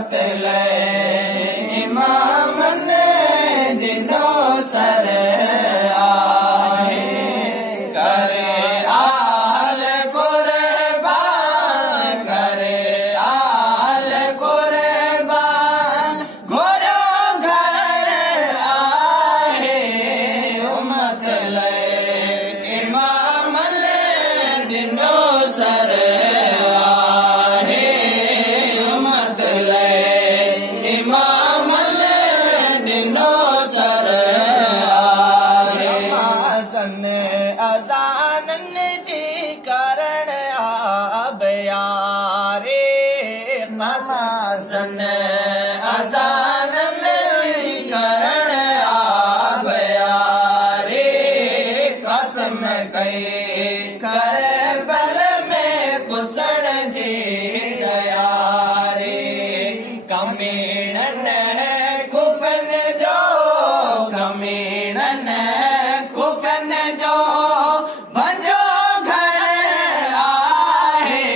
उम्मत ले इमाम ने दिनों सर आहे करे आल कुर्बान करे आल कुर्बान घोरो घर आहे उम्मत ले इमाम ने दिनों सर अज़ानन जी करण आबयारे नमाज़न अज़ानन जी करण आबयारे कसम कई करबल में कुसण जी यारे कमीणन कुफन जो कमीणन कुफन जो भंजो घर आहे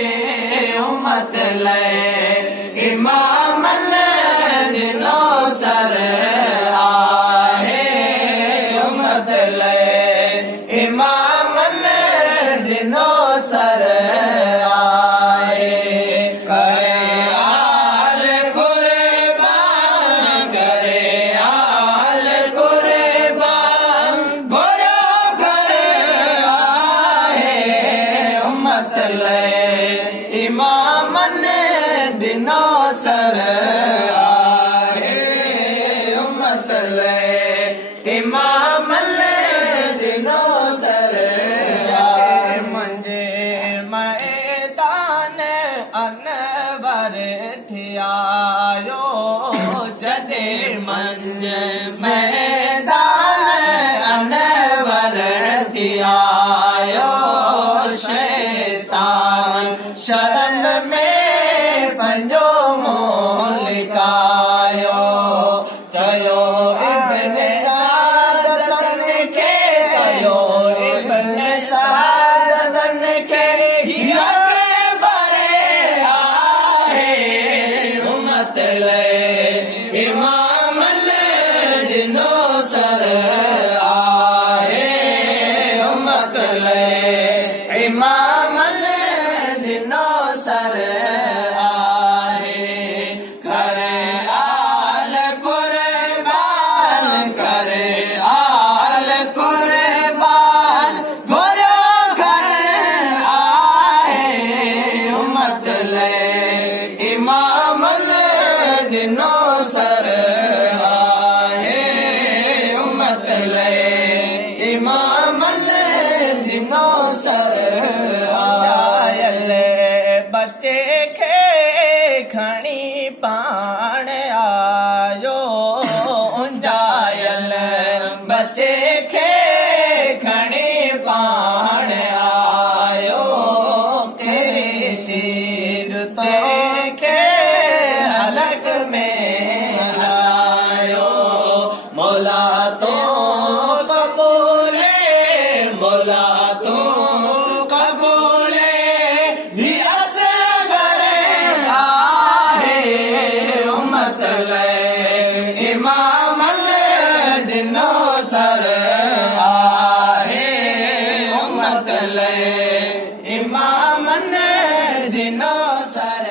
उम्मत ले इमाम ने दिनों सर आहे उम्मत ले इमाम ने दिनों सर आए करे आल कुर्बान करे आल कुर्बान घोरो घर आहे उम्मत ले इमाम ने दिनों सर आहे उम्मत ले इमाम ने दिनों सर आहे मुंहिंजे मैदान अनवर थियायो जॾे मुंहिंजे मैदान अनवर थियायो शैतान शरण में पंहिंजो मुंहुं लिकायो चयो इब्न सादतन खे चयो इब्न सादतन खे हक़ भरे आहे उम्मत ले इमाम ले दिनों सर आहे उम्मत ले इमाम ले दिनों सर आए करे आल कुर्बान करे आल कुर्बान घोरो घर आहे उम्मत ले इमाम ले दिनों सर आहे उम्मत ले इमाम ले दिनों सर आयल बच्चे खे खणी पाण आयो जायल बच्चे खे खणी पाण आयो कहिड़ी तीर ते खे हलक में हलायो मौला तो कबूले मौला तो कबूले ही असगर आहे उम्मत ले इमाम ने दिनों सर आहे उम्मत ले इमाम ने दिनों सर